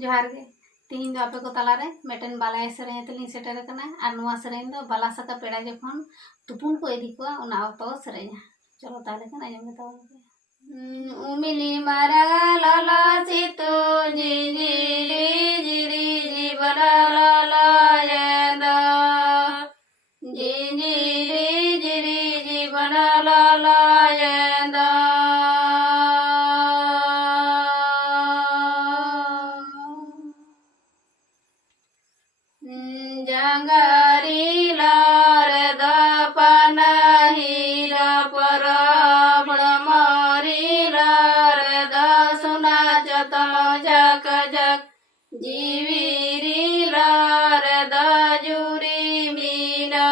जोहार गे तीन दो आपे को तलारे मेटन बालाय सेरें तलिंग सेटर कना और नुआ सेरें दो बाला सका पेड़ा जखन तुपुन को इदी को उना तो सेरें चलो ताले कना आजम बताओ उमिली मारा लाला सितो जिरी जिरी जीवन लाला यदा जिरी जिरी जीवन लाला यदा जंगारी लार दपन हीर पर मरी लार द सुना चतम जक जक जीवीरी लार द जुरी मीना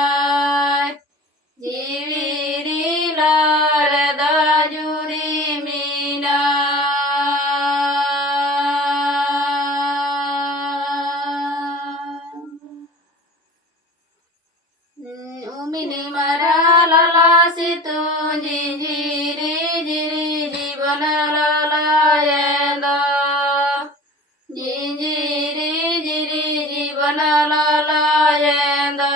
जीवीरी लार द जुरी मीना उमिनी मरा लाला सितु जिरी जिरी जीवन लाला यदा जिरी जिरी जीवन लाला यदा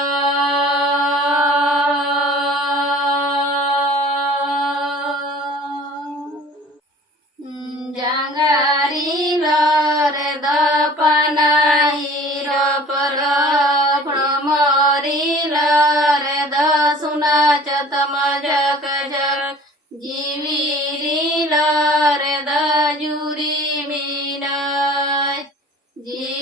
जंगारी लार दपन हीर पर मरी लार द सुना चतम जक जक जीवीरी लार द जुरी मीना जी